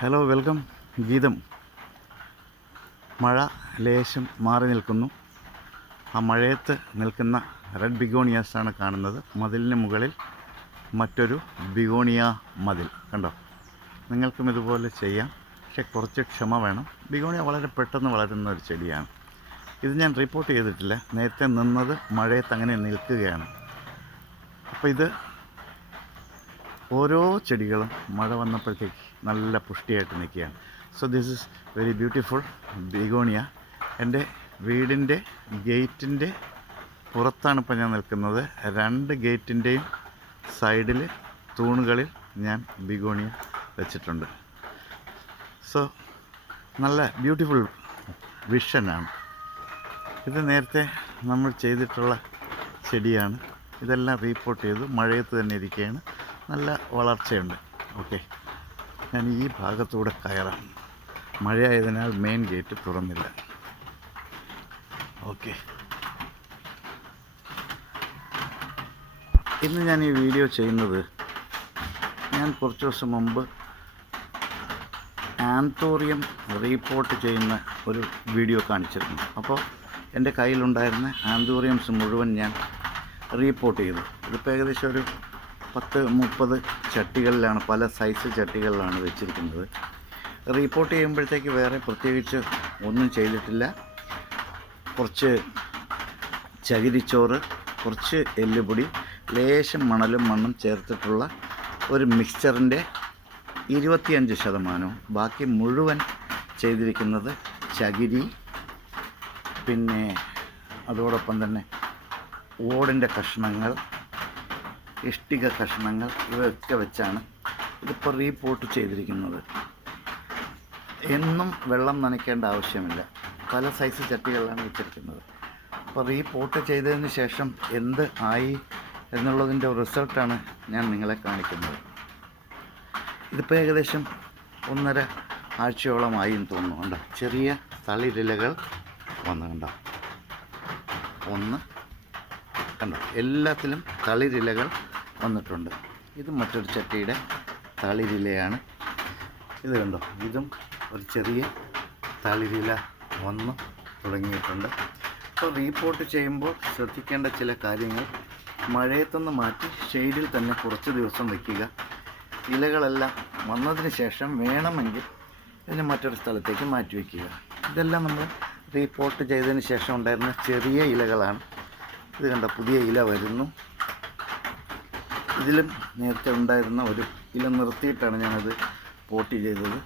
Hello, welcome. ഗീതം. മഴ ലേശം മാറി നിൽക്കുന്നു. ആ മഴയത്ത് നിൽക്കുന്ന റെഡ് ബിഗോണിയാസാണ് കാണുന്നത്. മതിലിന് മുകളിൽ മറ്റൊരു ബിഗോണിയ മതിൽ കണ്ടോ. നിങ്ങൾക്കും ഇതുപോലെ ചെയ്യാം, പക്ഷേ കുറച്ച് ക്ഷമ വേണം. ബിഗോണിയ വളരെ പെട്ടെന്ന് വളരുന്ന ഒരു ചെടിയാണ്. ഇത് ഞാൻ റിപ്പോർട്ട് ചെയ്തിട്ടില്ല, നേരത്തെ നിന്നത് മഴയത്ത് അങ്ങനെ നിൽക്കുകയാണ്. അപ്പോൾ ഇത് ഓരോ ചെടികളും മഴ വന്നപ്പോഴത്തേക്ക് നല്ല പുഷ്ടിയായിട്ട് നിൽക്കുകയാണ്. So this is very beautiful begonia. എൻ്റെ വീടിൻ്റെ ഗേറ്റിൻ്റെ പുറത്താണ് ഇപ്പോൾ ഞാൻ നിൽക്കുന്നത്. 2 ഗേറ്റിൻ്റെയും സൈഡിൽ തൂണുകളിൽ ഞാൻ ബിഗോണിയ വെച്ചിട്ടുണ്ട്. സോ നല്ല ബ്യൂട്ടിഫുൾ വിഷനാണ് ഇത്. നേരത്തെ നമ്മൾ ചെയ്തിട്ടുള്ള ചെടിയാണ്. ഇതെല്ലാം റീപ്പോർട്ട് ചെയ്തു, മഴയത്ത് തന്നെ ഇരിക്കുകയാണ്. നല്ല വളർച്ചയുണ്ട്. ഓക്കെ, ഞാൻ ഈ ഭാഗത്തൂടെ കയറാം. മഴയായതിനാൽ മെയിൻ ഗേറ്റ് തുറന്നില്ല. ഓക്കെ, ഇന്ന് ഞാൻ ഈ വീഡിയോ ചെയ്യുന്നത്, ഞാൻ കുറച്ച് ദിവസം മുമ്പ് ആന്തോറിയം റീപ്പോർട്ട് ചെയ്യുന്ന ഒരു വീഡിയോ കാണിച്ചിരുന്നു. അപ്പോൾ എൻ്റെ കയ്യിലുണ്ടായിരുന്ന ആന്തോറിയംസ് മുഴുവൻ ഞാൻ റീപ്പോർട്ട് ചെയ്തു. ഇതിപ്പോൾ ഏകദേശം ഒരു 10-30 ചട്ടികളിലാണ്, പല സൈസ് ചട്ടികളിലാണ് വെച്ചിരിക്കുന്നത്. റീപ്പോർട്ട് ചെയ്യുമ്പോഴത്തേക്ക് വേറെ പ്രത്യേകിച്ച് ഒന്നും ചെയ്തിട്ടില്ല. കുറച്ച് ചകിരിച്ചോറ്, കുറച്ച് എല്ലുപൊടി, ലേശം മണലും മണ്ണും ചേർത്തിട്ടുള്ള ഒരു മിക്സ്ചറിൻ്റെ 25%. ബാക്കി മുഴുവൻ ചെയ്തിരിക്കുന്നത് ചകിരി, പിന്നെ അതോടൊപ്പം തന്നെ ഓടിൻ്റെ കഷ്ണങ്ങൾ, ഇഷ്ടിക കഷ്ണങ്ങൾ, ഇവയൊക്കെ വെച്ചാണ് ഇതിപ്പോൾ റീപ്പോർട്ട് ചെയ്തിരിക്കുന്നത്. എന്നും വെള്ളം നനയ്ക്കേണ്ട ആവശ്യമില്ല. പല സൈസ് ചട്ടികളിലാണ് വെച്ചിരിക്കുന്നത്. അപ്പോൾ റീപ്പോർട്ട് ചെയ്തതിന് ശേഷം എന്ത് ആയി എന്നുള്ളതിൻ്റെ റിസൾട്ടാണ് ഞാൻ നിങ്ങളെ കാണിക്കുന്നത്. ഇതിപ്പോൾ ഏകദേശം 1.5 ആഴ്ചയോളമായി എന്ന് തോന്നുന്നു. കണ്ടോ, ചെറിയ തളിരിലകൾ വന്ന് കണ്ടോ, കണ്ടോ, എല്ലാത്തിലും തളിരിലകൾ വന്നിട്ടുണ്ട്. ഇത് മറ്റൊരു ചട്ടിയുടെ തളിരിലയാണ്. ഇത് കണ്ടോ, ഇതും ഒരു ചെറിയ തളിരില വന്ന് തുടങ്ങിയിട്ടുണ്ട്. അപ്പോൾ റീപ്പോർട്ട് ചെയ്യുമ്പോൾ ശ്രദ്ധിക്കേണ്ട ചില കാര്യങ്ങൾ: മഴയത്തൊന്ന് മാറ്റി ഷെയ്ഡിൽ തന്നെ കുറച്ച് ദിവസം വയ്ക്കുക. ഇലകളെല്ലാം വന്നതിന് ശേഷം വേണമെങ്കിൽ ഇതിനെ മറ്റൊരു സ്ഥലത്തേക്ക് മാറ്റി വയ്ക്കുക. ഇതെല്ലാം നമ്മൾ റീപ്പോർട്ട് ചെയ്തതിന് ശേഷം ഉണ്ടായിരുന്ന ചെറിയ ഇലകളാണ്. ഇത് കണ്ട, പുതിയ ഇല വരുന്നു. ഇതിലും നേരത്തെ ഉണ്ടായിരുന്ന ഒരു ഇല നിർത്തിയിട്ടാണ് ഞാനത് പോട്ട് ചെയ്തത്.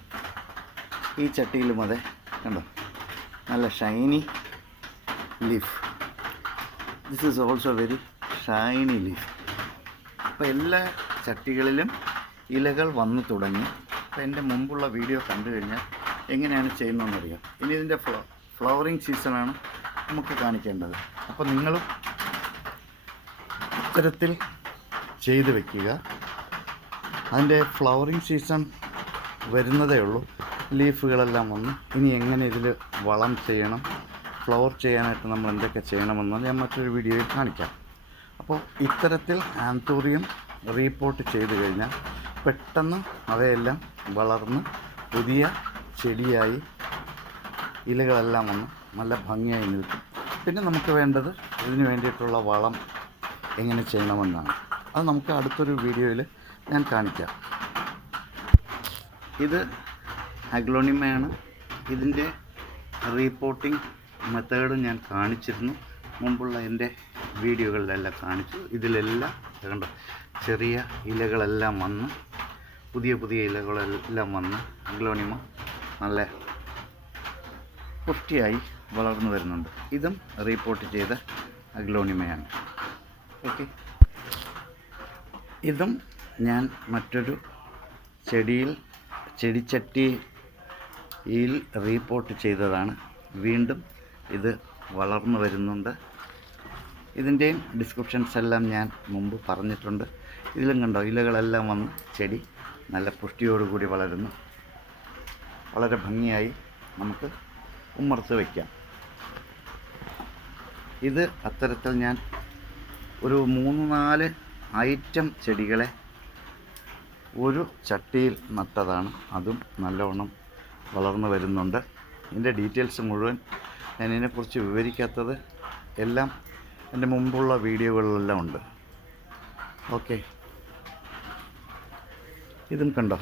ഈ ചട്ടിയിലും അതെ, കണ്ടോ, നല്ല Shiny leaf. This is also very Shiny leaf. അപ്പോൾ എല്ലാ ചട്ടികളിലും ഇലകൾ വന്നു തുടങ്ങി. അപ്പോൾ എൻ്റെ മുമ്പുള്ള വീഡിയോ കണ്ടു കഴിഞ്ഞാൽ എങ്ങനെയാണ് ചെയ്യുന്നതെന്നറിയാം. ഇനി ഇതിൻ്റെ ഫ്ലവറിങ് സീസണാണ് നമുക്ക് കാണിക്കേണ്ടത്. അപ്പോൾ നിങ്ങളും ഇത്തരത്തിൽ ചെയ്ത് വയ്ക്കുക. അതിൻ്റെ ഫ്ലവറിങ് സീസൺ വരുന്നതേ ഉള്ളൂ. ലീഫുകളെല്ലാം വന്ന് ഇനി എങ്ങനെ ഇതിൽ വളം ചെയ്യണം, ഫ്ലവർ ചെയ്യാനായിട്ട് നമ്മൾ എന്തൊക്കെ ചെയ്യണമെന്ന് ഞാൻ മറ്റൊരു വീഡിയോയിൽ കാണിക്കാം. അപ്പോൾ ഇത്തരത്തിൽ ആന്തോറിയം റീപ്പോർട്ട് ചെയ്ത് കഴിഞ്ഞാൽ പെട്ടെന്ന് അവയെല്ലാം വളർന്ന് പുതിയ ചെടിയായി ഇലകളെല്ലാം വന്ന് നല്ല ഭംഗിയായി നിൽക്കും. പിന്നെ നമുക്ക് വേണ്ടത് ഇതിന് വേണ്ടിയിട്ടുള്ള വളം എങ്ങനെ ചെയ്യണമെന്നാണ്. അത് നമുക്ക് അടുത്തൊരു വീഡിയോയിൽ ഞാൻ കാണിക്കാം. ഇത് അഗ്ലോണിമയാണ്. ഇതിൻ്റെ റീപ്പോർട്ടിംഗ് മെത്തേഡ് ഞാൻ കാണിച്ചിരുന്നു മുമ്പുള്ള എൻ്റെ വീഡിയോകളിലെല്ലാം കാണിച്ചു. ഇതിലെല്ലാം കണ്ടോ, ചെറിയ ഇലകളെല്ലാം വന്ന് പുതിയ ഇലകളെല്ലാം വന്ന് അഗ്ലോണിമ നല്ല പുഷ്ടിയായി വളർന്നു വരുന്നുണ്ട്. ഇതും റീപ്പോർട്ട് ചെയ്ത അഗ്ലോണിമയാണ്. ഓക്കെ, ഇതും ഞാൻ മറ്റൊരു ചെടിച്ചട്ടിയിൽ റീപ്പോർട്ട് ചെയ്തതാണ്. വീണ്ടും ഇത് വളർന്നു വരുന്നുണ്ട്. ഇതിൻ്റെയും ഡിസ്ക്രിപ്ഷൻസ് എല്ലാം ഞാൻ മുമ്പ് പറഞ്ഞിട്ടുണ്ട്. ഇതിലും കണ്ടോ, ഇലകളെല്ലാം വന്ന് ചെടി നല്ല പുഷ്ടിയോടുകൂടി വളരുന്നു. വളരെ ഭംഗിയായി നമുക്ക് ഉമ്മർത്ത് വയ്ക്കാം. ഇത് അത്തരത്തിൽ ഞാൻ ഒരു 3-4 ഐറ്റം ചെടികളെ ഒരു ചട്ടിയിൽ നട്ടതാണ്, അതും നല്ലവണ്ണം വളർന്നു വരുന്നുണ്ട്. ഇതിൻ്റെ ഡീറ്റെയിൽസ് മുഴുവൻ ഞാൻ ഇതിനെക്കുറിച്ച് വിവരിക്കാത്തത് എല്ലാം എൻ്റെ മുമ്പുള്ള വീഡിയോകളിലെല്ലാം ഉണ്ട്. ഓക്കെ, ഇതും കണ്ടോ,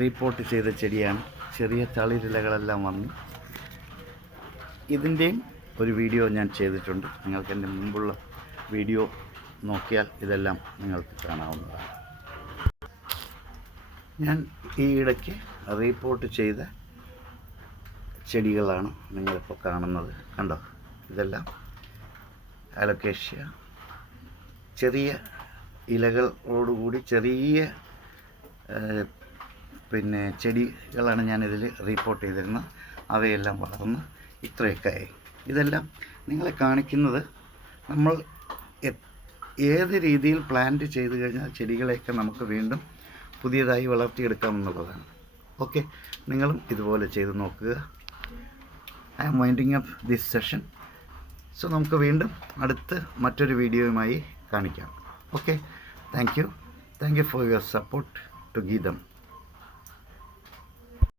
റീപോർട്ട് ചെയ്ത ചെടിയാണ്. ചെറിയ തളിരിലകളെല്ലാം വന്നു. ഇതിൻ്റെയും ഒരു വീഡിയോ ഞാൻ ചെയ്തിട്ടുണ്ട്. നിങ്ങൾക്ക് എൻ്റെ മുമ്പുള്ള വീഡിയോ നോക്കിയാൽ ഇതെല്ലാം നിങ്ങൾക്ക് കാണാവുന്നതാണ്. ഞാൻ ഈ ഇടയ്ക്ക് റീപോർട്ട് ചെയ്ത ചെടികളാണ് നിങ്ങളിപ്പോൾ കാണുന്നത്. കണ്ടോ, ഇതെല്ലാം അലോക്കേഷ്യ, ചെറിയ ഇലകളോടുകൂടി ചെറിയ ചെടികളാണ് ഞാനിതിൽ റീപോർട്ട് ചെയ്തിരുന്നത്. അവയെല്ലാം വളർന്ന് ഇത്രയൊക്കെ ആയി. ഇതെല്ലാം നിങ്ങളെ കാണിക്കുന്നത് നമ്മൾ ഏത് രീതിയിൽ പ്ലാന്റ് ചെയ്ത് കഴിഞ്ഞാൽ ചെടികളെയൊക്കെ നമുക്ക് വീണ്ടും പുതിയതായി വളർത്തിയെടുക്കാമെന്നുള്ളതാണ്. ഓക്കെ, നിങ്ങളും ഇതുപോലെ ചെയ്ത് നോക്കുക. I am winding up this session. So നമുക്ക് വീണ്ടും അടുത്ത് മറ്റൊരു വീഡിയോയുമായി കാണിക്കാം. Okay, thank you for your support to ഗീതം.